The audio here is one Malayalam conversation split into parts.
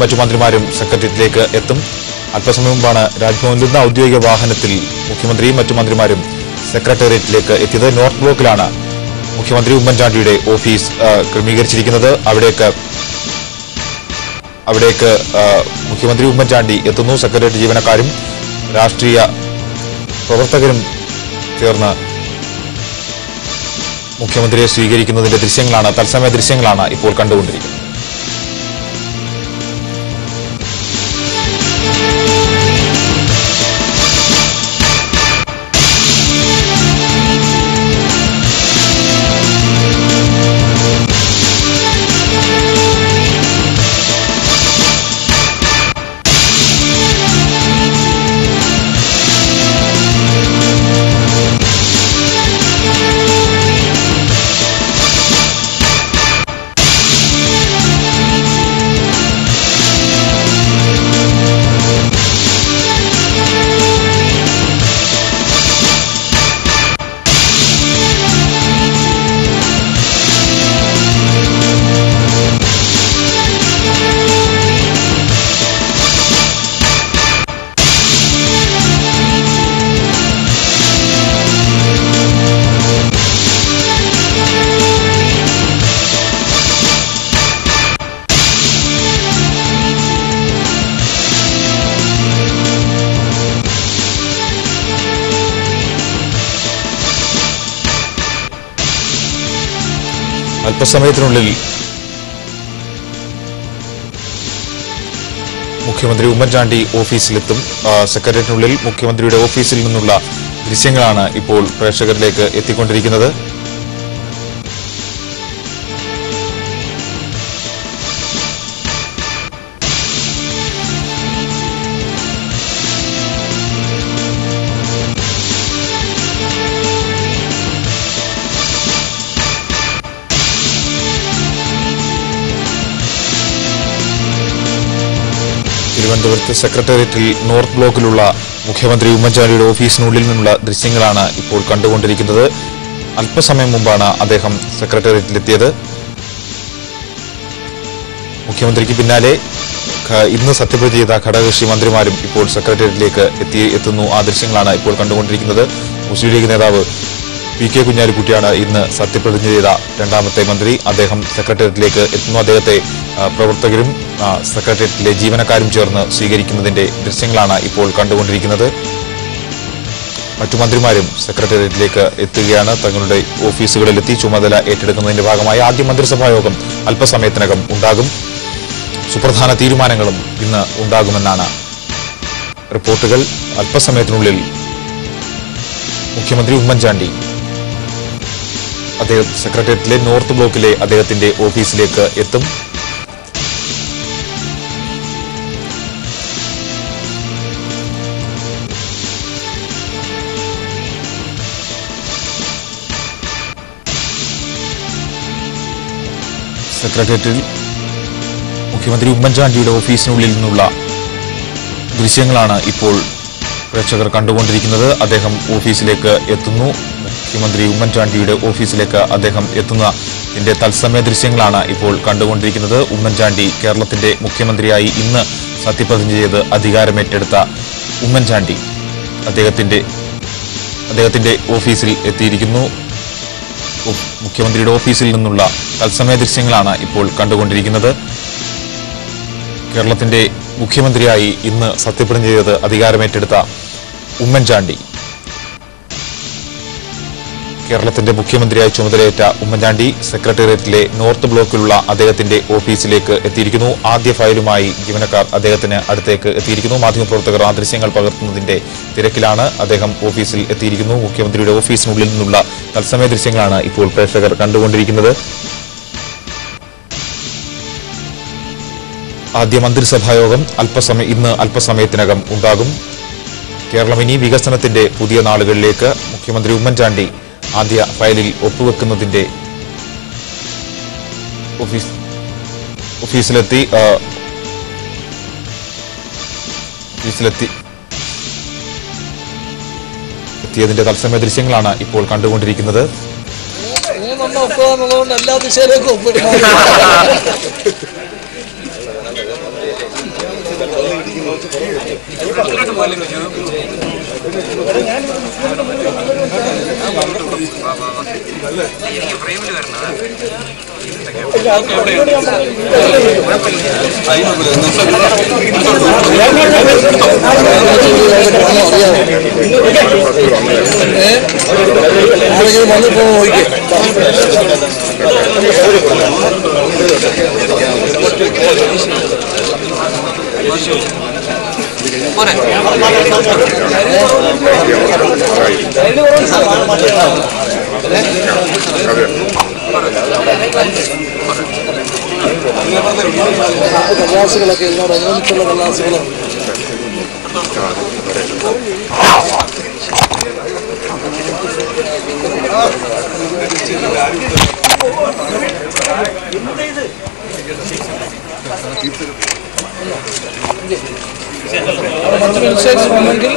മറ്റു മന്ത്രിമാരും സെക്രട്ടേറിയറ്റിലേക്ക് എത്തും. അല്പസമയം മുമ്പാണ് രാജ്ഭവനിൽ നിന്ന് ഔദ്യോഗിക വാഹനത്തിൽ മുഖ്യമന്ത്രിയും മറ്റു മന്ത്രിമാരും സെക്രട്ടേറിയറ്റിലേക്ക് എത്തിയത്. നോർത്ത് ബ്ലോക്കിലാണ് മുഖ്യമന്ത്രി ഉമ്മൻചാണ്ടിയുടെ ഓഫീസ് ക്രമീകരിച്ചിരിക്കുന്നത്. അവിടേക്ക് മുഖ്യമന്ത്രി ഉമ്മൻചാണ്ടി എത്തുന്നു. സെക്രട്ടേറിയറ്റ് ജീവനക്കാരും രാഷ്ട്രീയ പ്രവർത്തകരും ചേർന്ന് മുഖ്യമന്ത്രിയെ സ്വീകരിക്കുന്നതിന്റെ ദൃശ്യങ്ങളാണ്, തത്സമയ ദൃശ്യങ്ങളാണ് ഇപ്പോൾ കണ്ടുകൊണ്ടിരിക്കുന്നത്. അല്പസമയത്തിനുള്ളിൽ മുഖ്യമന്ത്രി ഉമ്മൻചാണ്ടി ഓഫീസിലെത്തും. സെക്രട്ടേറിയറ്റിനുള്ളിൽ മുഖ്യമന്ത്രിയുടെ ഓഫീസിൽ നിന്നുള്ള ദൃശ്യങ്ങളാണ് ഇപ്പോൾ പ്രേക്ഷകരിലേക്ക് എത്തിക്കൊണ്ടിരിക്കുന്നത്. തിരുവനന്തപുരത്ത് സെക്രട്ടേറിയറ്റിൽ നോർത്ത് ബ്ലോക്കിലുള്ള മുഖ്യമന്ത്രി ഉമ്മൻചാണ്ടിയുടെ ഓഫീസിനുള്ളിൽ നിന്നുള്ള ദൃശ്യങ്ങളാണ് ഇപ്പോൾ കണ്ടുകൊണ്ടിരിക്കുന്നത്. അല്പസമയം മുമ്പാണ് അദ്ദേഹം സെക്രട്ടേറിയറ്റിലെത്തിയത്. മുഖ്യമന്ത്രിക്ക് പിന്നാലെ ഇന്ന് സത്യപ്രതിജ്ഞ ചെയ്ത ഘടകകക്ഷി മന്ത്രിമാരും ഇപ്പോൾ സെക്രട്ടേറിയറ്റിലേക്ക് എത്തുന്നു. ആ ദൃശ്യങ്ങളാണ് ഇപ്പോൾ കണ്ടുകൊണ്ടിരിക്കുന്നത്. മുസ്ലിം ലീഗ് നേതാവ് പി കെ കുഞ്ഞാലിക്കുട്ടിയാണ് ഇന്ന് സത്യപ്രതിജ്ഞ ചെയ്ത രണ്ടാമത്തെ മന്ത്രി. അദ്ദേഹം സെക്രട്ടേറിയറ്റിലേക്ക് എത്തുന്നു. അദ്ദേഹത്തെ പ്രവർത്തകരും സെക്രട്ടേറിയറ്റിലെ ജീവനക്കാരും ചേർന്ന് സ്വീകരിക്കുന്നതിന്റെ ദൃശ്യങ്ങളാണ് ഇപ്പോൾ കണ്ടുകൊണ്ടിരിക്കുന്നത്. മറ്റു മന്ത്രിമാരും സെക്രട്ടേറിയറ്റിലേക്ക് എത്തുകയാണ്. തങ്ങളുടെ ഓഫീസുകളിലെത്തി ചുമതല ഏറ്റെടുക്കുന്നതിന്റെ ഭാഗമായി ആദ്യ മന്ത്രിസഭാ യോഗം അല്പസമയത്തിനകം ഉണ്ടാകും. സുപ്രധാന തീരുമാനങ്ങളും ഇന്ന് ഉണ്ടാകുമെന്നാണ് റിപ്പോർട്ടുകൾ. അല്പസമയത്തിനുള്ളിൽ മുഖ്യമന്ത്രി ഉമ്മൻചാണ്ടി അദ്ദേഹം സെക്രട്ടേറിയറ്റിലെ നോർത്ത് ബ്ലോക്കിലെ അദ്ദേഹത്തിന്റെ ഓഫീസിലേക്ക് എത്തും. സെക്രട്ടേറിയറ്റിൽ മുഖ്യമന്ത്രി ഉമ്മൻചാണ്ടിയുടെ ഓഫീസിനുള്ളിൽ നിന്നുള്ള ദൃശ്യങ്ങളാണ് ഇപ്പോൾ പ്രേക്ഷകർ കണ്ടുകൊണ്ടിരിക്കുന്നത്. അദ്ദേഹം ഓഫീസിലേക്ക് എത്തുന്നു. മുഖ്യമന്ത്രി ഉമ്മൻചാണ്ടിയുടെ ഓഫീസിലേക്ക് അദ്ദേഹം എത്തുന്നതിന്റെ തത്സമയ ദൃശ്യങ്ങളാണ് ഇപ്പോൾ കണ്ടുകൊണ്ടിരിക്കുന്നത്. ഉമ്മൻചാണ്ടി കേരളത്തിന്റെ മുഖ്യമന്ത്രിയായി ഇന്ന് സത്യപ്രതിജ്ഞ ചെയ്ത് അധികാരമേറ്റെടുത്ത ഉമ്മൻചാണ്ടി അദ്ദേഹത്തിന്റെ ഓഫീസിൽ എത്തിയിരിക്കുന്നു. മുഖ്യമന്ത്രിയുടെ ഓഫീസിൽ നിന്നുള്ള തത്സമയ ദൃശ്യങ്ങളാണ് ഇപ്പോൾ കണ്ടുകൊണ്ടിരിക്കുന്നത്. കേരളത്തിന്റെ മുഖ്യമന്ത്രിയായി ഇന്ന് സത്യപ്രതിജ്ഞ ചെയ്ത് അധികാരമേറ്റെടുത്ത ഉമ്മൻചാണ്ടി, കേരളത്തിന്റെ മുഖ്യമന്ത്രിയായി ചുമതലയേറ്റ ഉമ്മൻചാണ്ടി സെക്രട്ടേറിയറ്റിലെ നോർത്ത് ബ്ലോക്കിലുള്ള അദ്ദേഹത്തിന്റെ ഓഫീസിലേക്ക് എത്തിയിരിക്കുന്നു. ആദ്യ ഫയലുമായി ജീവനക്കാർ അദ്ദേഹത്തിന് അടുത്തേക്ക് എത്തിയിരിക്കുന്നു. മാധ്യമപ്രവർത്തകർ ആ ദൃശ്യങ്ങൾ പകർത്തുന്നതിന്റെ തിരക്കിലാണ്. അദ്ദേഹം ഓഫീസിൽ എത്തിയിരിക്കുന്നു. മുഖ്യമന്ത്രിയുടെ ഓഫീസിനുള്ളിൽ നിന്നുള്ള തത്സമയ ദൃശ്യങ്ങളാണ് ഇപ്പോൾ പ്രേക്ഷകർ കണ്ടുകൊണ്ടിരിക്കുന്നത്. ആദ്യ മന്ത്രിസഭായോഗം ഇന്ന് അല്പസമയത്തിനകം ഉണ്ടാകും. കേരളം ഇനി വികസനത്തിന്റെ പുതിയ നാളുകളിലേക്ക്. മുഖ്യമന്ത്രി ഉമ്മൻചാണ്ടി ആദ്യ ഫയലിൽ ഒപ്പുവെക്കുന്നതിന്റെ ഓഫീസിലെത്തി എത്തിയതിന്റെ തത്സമയ ദൃശ്യങ്ങളാണ് ഇപ്പോൾ കണ്ടുകൊണ്ടിരിക്കുന്നത്. കല്ലാസുകളൊക്കെ ഇതിനോടനുബന്ധിച്ചുള്ള കല്ലാസുകളും മറ്റു മിസ്റ്റേക്സ് വന്നെങ്കിൽ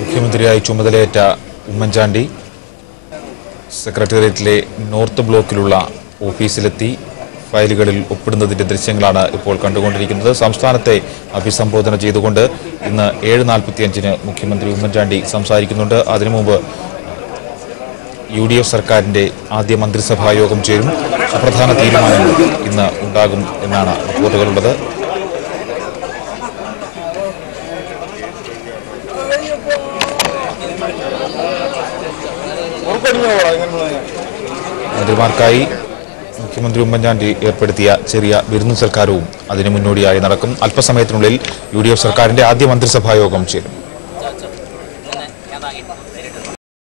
മുഖ്യമന്ത്രിയായി ചുമതലയേറ്റ ഉമ്മൻചാണ്ടി സെക്രട്ടേറിയറ്റിലെ നോർത്ത് ബ്ലോക്കിലുള്ള ഓഫീസിലെത്തി ഫയലുകളിൽ ഒപ്പിടുന്നതിന്റെ ദൃശ്യങ്ങളാണ് ഇപ്പോൾ കണ്ടുകൊണ്ടിരിക്കുന്നത്. സംസ്ഥാനത്തെ അഭിസംബോധന ചെയ്തുകൊണ്ട് ഇന്ന് 7:45 മുഖ്യമന്ത്രി ഉമ്മൻചാണ്ടി സംസാരിക്കുന്നുണ്ട്. അതിനു മുമ്പ് UDF സർക്കാരിന്റെ ആദ്യ മന്ത്രിസഭാ യോഗം ചേരും. സുപ്രധാന തീരുമാനങ്ങൾ ഇന്ന് ഉണ്ടാകും എന്നാണ് റിപ്പോർട്ടുകളുള്ളത്. മന്ത്രിമാർക്കായി മുഖ്യമന്ത്രി ഉമ്മൻചാണ്ടി ഏർപ്പെടുത്തിയ ചെറിയ വിരുന്നു സൽക്കാരവും അതിനു മുന്നോടിയായി നടക്കും. അല്പസമയത്തിനുള്ളിൽ UDF സർക്കാരിന്റെ ആദ്യ മന്ത്രിസഭാ യോഗം ചേരും.